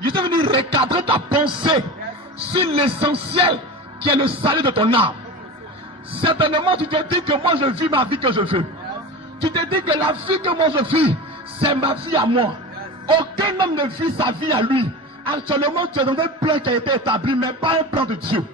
Je suis venu recadrer ta pensée sur l'essentiel qui est le salut de ton âme. Certainement, tu te dis que moi je vis ma vie que je veux. Tu te dis que la vie que moi je vis, c'est ma vie à moi. Aucun homme ne vit sa vie à lui. Actuellement, tu es dans un plan qui a été établi, mais pas un plan de Dieu.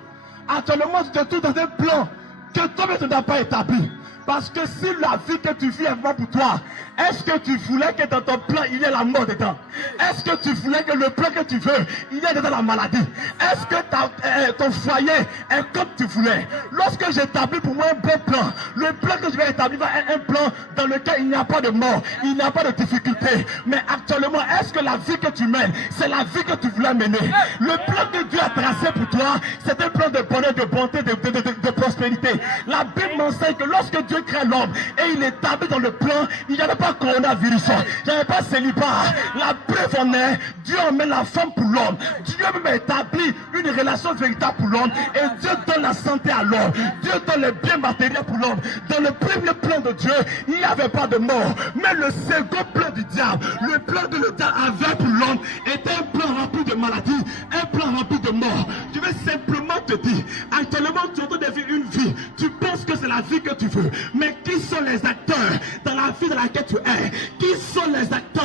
Actuellement, tu te trouves dans un plan que toi-même tu n'as pas établi. Parce que si la vie que tu vis est vraiment pour toi, est-ce que tu voulais que dans ton plan, il y ait la mort dedans? Est-ce que tu voulais que le plan que tu veux, il y ait dedans la maladie? Est-ce que ton foyer est comme tu voulais? Lorsque j'établis pour moi un bon plan, le plan que je vais établir va être un plan dans lequel il n'y a pas de mort, il n'y a pas de difficulté. Mais actuellement, est-ce que la vie que tu mènes, c'est la vie que tu voulais mener? Le plan que Dieu a tracé pour toi, c'est un plan de bonheur, de bonté, de prospérité. La Bible m'enseigne que lorsque Dieu crée l'homme et il établit dans le plan, il n'y avait pas coronavirus, il n'y avait pas célibat. La preuve en est, Dieu emmène la femme pour l'homme. Dieu même établit une relation véritable pour l'homme et Dieu donne la santé à l'homme. Dieu donne les biens matériels pour l'homme. Dans le premier plan de Dieu, il n'y avait pas de mort. Mais le second plan du diable, le plan que le diable avait pour l'homme était un plan rempli de maladies, un plan rempli de mort. Je vais simplement te dire, actuellement tu es en train de vivre une vie, tu penses que c'est la vie que tu veux. Mais qui sont les acteurs dans la vie dans laquelle tu es? Qui sont les acteurs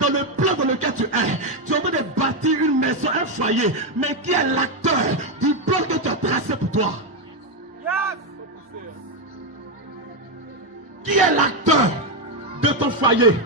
dans le plan dans lequel tu es? Tu es en train de bâtir une maison, un foyer. Mais qui est l'acteur du plan que tu as tracé pour toi? Qui est l'acteur de ton foyer?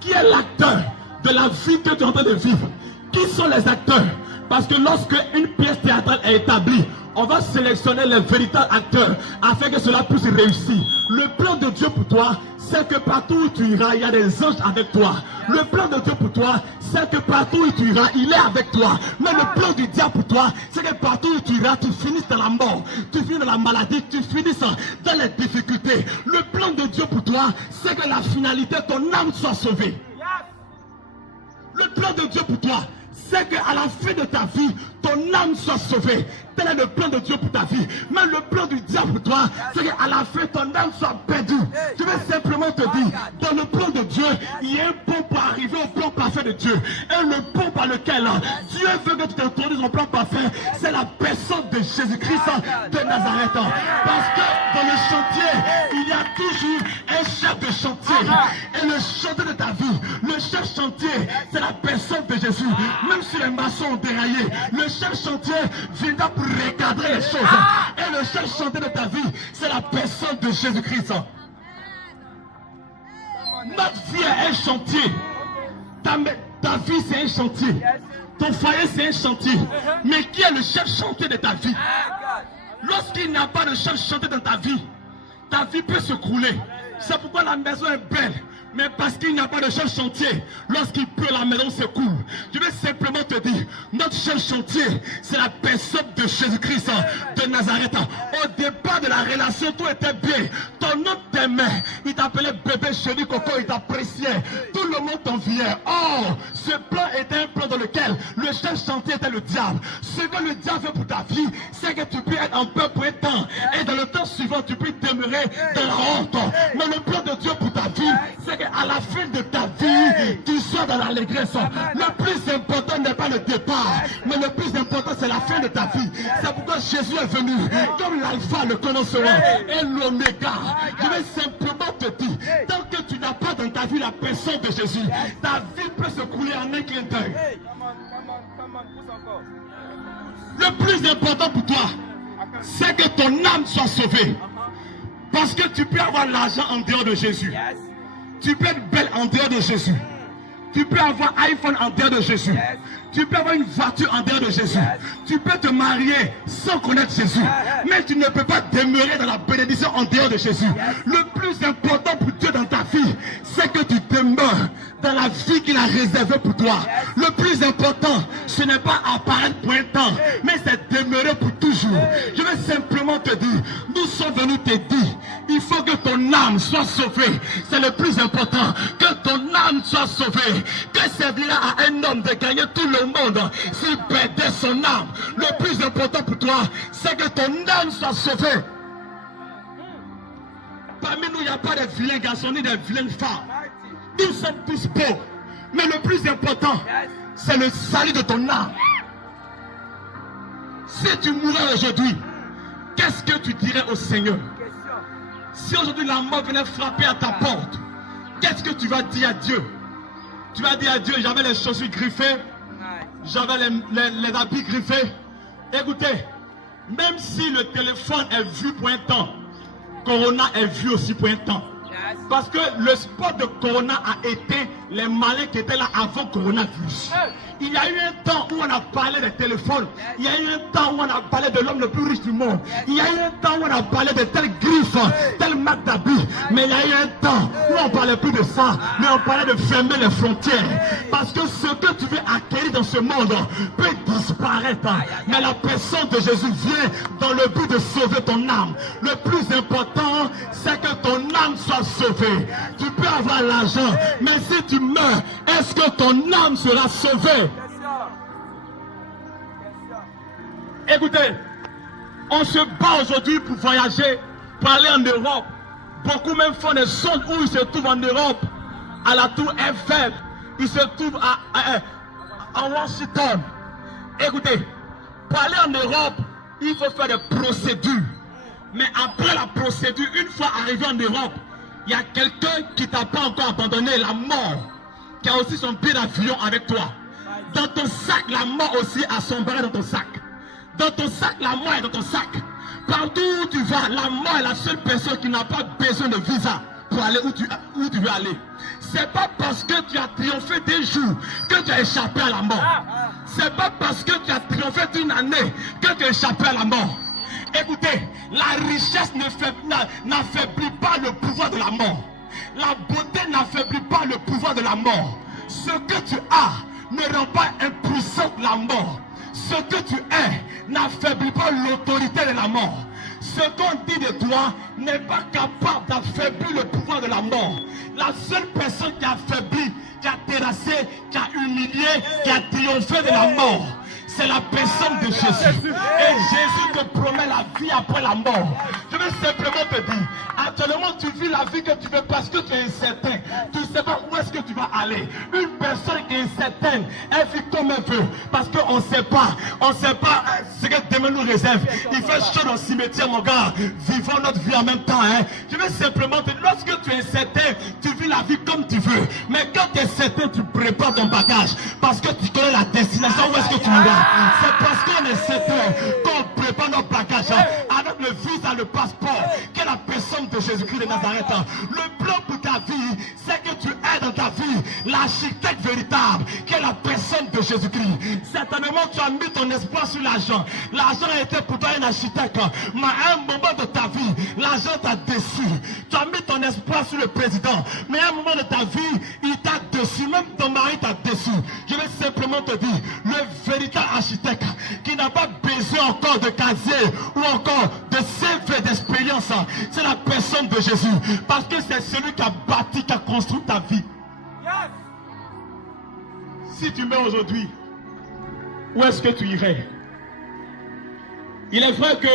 Qui est l'acteur de la vie que tu es en train de vivre? Qui sont les acteurs? Parce que lorsque une pièce théâtrale est établie, on va sélectionner les véritables acteurs afin que cela puisse réussir. Le plan de Dieu pour toi, c'est que partout où tu iras, il y a des anges avec toi. Le plan de Dieu pour toi, c'est que partout où tu iras, il est avec toi. Mais le plan du diable pour toi, c'est que partout où tu iras, tu finisses dans la mort, tu finis dans la maladie, tu finisses dans les difficultés. Le plan de Dieu pour toi, c'est que la finalité, ton âme soit sauvée. Le plan de Dieu pour toi, c'est qu'à la fin de ta vie, ton âme soit sauvée. Tel est le plan de Dieu pour ta vie. Mais le plan du diable pour toi, c'est qu'à la fin, ton âme soit perdue. Je vais simplement te dire, dans le plan de Dieu, il y a un pont pour arriver au plan parfait de Dieu. Et le pont par lequel Dieu veut que tu t'introduises au plan parfait, c'est la personne de Jésus-Christ de Nazareth. Parce que dans le chantier, il y a toujours un chef de chantier. Et le chantier de ta vie, le chef chantier, c'est la personne de Jésus. Même si les maçons ont déraillé, le chef chantier viendra pour recadrer les choses. Et le chef chantier de ta vie, c'est la personne de Jésus-Christ. Notre vie est un chantier. Ta vie, c'est un chantier. Ton foyer, c'est un chantier. Mais qui est le chef chantier de ta vie? Lorsqu'il n'y a pas de chef chantier dans ta vie peut s'écrouler. C'est pourquoi la maison est belle. Mais parce qu'il n'y a pas de chef chantier, lorsqu'il pleut, la maison s'écoule. Je vais simplement te dire, notre chef chantier, c'est la personne de Jésus-Christ de Nazareth. Au départ de la relation, tout était bien. Ton homme t'aimait. Il t'appelait bébé, chéri, coco, il t'appréciait. Tout le monde t'enviait. Or, ce plan était un plan dans lequel le chef chantier était le diable. Ce que le diable veut pour ta vie, c'est que tu peux être en paix pour un temps. Et dans le temps suivant, tu peux demeurer dans la honte. Mais le plan de Dieu pour ta vie, c'est qu'à la fin de ta vie, tu sois dans l'allégresse. Le plus important n'est pas le départ, mais le plus important c'est la fin de ta vie. C'est pourquoi Jésus est venu comme l'alpha, le commencement et l'oméga. Je vais simplement te dire, tant que tu n'as pas dans ta vie la personne de Jésus, ta vie peut se couler en un clin d'œil. Le plus important pour toi, c'est que ton âme soit sauvée. Parce que tu peux avoir l'argent en dehors de Jésus. Tu peux être belle en dehors de Jésus. Tu peux avoir iPhone en dehors de Jésus. Tu peux avoir une voiture en dehors de Jésus. Tu peux te marier sans connaître Jésus. Mais tu ne peux pas demeurer dans la bénédiction en dehors de Jésus. Le plus important pour Dieu dans ta vie, c'est que tu demeures dans la vie qu'il a réservée pour toi. Le plus important, ce n'est pas apparaître pour un temps, mais c'est demeurer pour toujours. Je vais simplement te dire, nous sommes venus te dire, il faut que ton âme soit sauvée. C'est le plus important, que ton âme soit sauvée. Que servira à un homme de gagner tout le monde s'il perdait son âme? Le plus important pour toi, c'est que ton âme soit sauvée. Parmi nous, il n'y a pas de vilains garçons ni de vilaines femmes. Nous sommes tous pauvres. Mais le plus important, c'est le salut de ton âme. Si tu mourais aujourd'hui, qu'est-ce que tu dirais au Seigneur? Si aujourd'hui la mort venait frapper à ta porte, qu'est-ce que tu vas dire à Dieu? Tu vas dire à Dieu, j'avais les chaussures griffées, j'avais les habits griffés. Écoutez, même si le téléphone est vu pour un temps, Corona est vu aussi pour un temps. Parce que le sport de Corona a été les malins qui étaient là avant Coronavirus. Il y a eu un temps où on a parlé des téléphones. Il y a eu un temps où on a parlé de l'homme le plus riche du monde. Il y a eu un temps où on a parlé de tel griffe, tel marque d'habit. Mais il y a eu un temps où on ne parlait plus de ça. Mais on parlait de fermer les frontières. Parce que ce que tu veux acquérir dans ce monde peut disparaître. Mais la personne de Jésus vient dans le but de sauver ton âme. Le plus important, c'est que ton âme soit sauvée. Tu peux avoir l'argent, mais si tu meurs, est-ce que ton âme sera sauvée? Écoutez, on se bat aujourd'hui pour voyager, pour aller en Europe. Beaucoup même font des sondes où ils se trouvent en Europe, à la tour Eiffel. Ils se trouvent à Washington. Écoutez, pour aller en Europe, il faut faire des procédures. Mais après la procédure, une fois arrivé en Europe, il y a quelqu'un qui t'a pas encore abandonné, la mort, qui a aussi son billet d'avion avec toi. Dans ton sac, la mort aussi a son barret dans ton sac. Dans ton sac, la mort est dans ton sac. Partout où tu vas, la mort est la seule personne qui n'a pas besoin de visa pour aller où tu veux aller. C'est pas parce que tu as triomphé des jours que tu as échappé à la mort. C'est pas parce que tu as triomphé d'une année que tu as échappé à la mort. Écoutez, la richesse n'affaiblit pas le pouvoir de la mort. La beauté n'affaiblit pas le pouvoir de la mort. Ce que tu as ne rend pas impuissante la mort. Ce que tu es n'affaiblit pas l'autorité de la mort. Ce qu'on dit de toi n'est pas capable d'affaiblir le pouvoir de la mort. La seule personne qui a affaibli, qui a terrassé, qui a humilié, qui a triomphé de la mort, c'est la personne de Jésus. Et Jésus te promet la vie après la mort. Je veux simplement te dire, actuellement tu vis la vie que tu veux parce que tu es incertain. Tu ne sais pas où est-ce que tu vas aller. Une personne qui est incertaine, elle vit comme elle veut. Parce qu'on ne sait pas. On ne sait pas ce que demain nous réserve. Il fait chaud dans le cimetière, mon gars. Vivons notre vie en même temps. Je veux simplement te dire, lorsque tu es incertain, tu vis la vie comme tu veux. Mais quand tu es certain, tu prépares ton bagage. Parce que tu connais la destination, où est-ce que tu vas. C'est parce qu'on est certain qu'on prépare nos bagages avec le visa, le passeport, qui est la personne de Jésus-Christ de Nazareth. Le plan pour ta vie, c'est que tu aies dans ta vie l'architecte véritable, qui est la personne de Jésus-Christ. Certainement, tu as mis ton espoir sur l'argent. L'argent a été pour toi un architecte, mais à un moment de ta vie, l'argent t'a déçu. Tu as mis ton espoir sur le président, mais à un moment de ta vie, il t'a déçu. Même ton mari t'a déçu. Je vais simplement te dire, le véritable architecte qui n'a pas besoin encore de casier ou encore de CV d'expérience, c'est la personne de Jésus, parce que c'est celui qui a bâti, qui a construit ta vie. Si tu meurs aujourd'hui, où est-ce que tu irais? Il est vrai que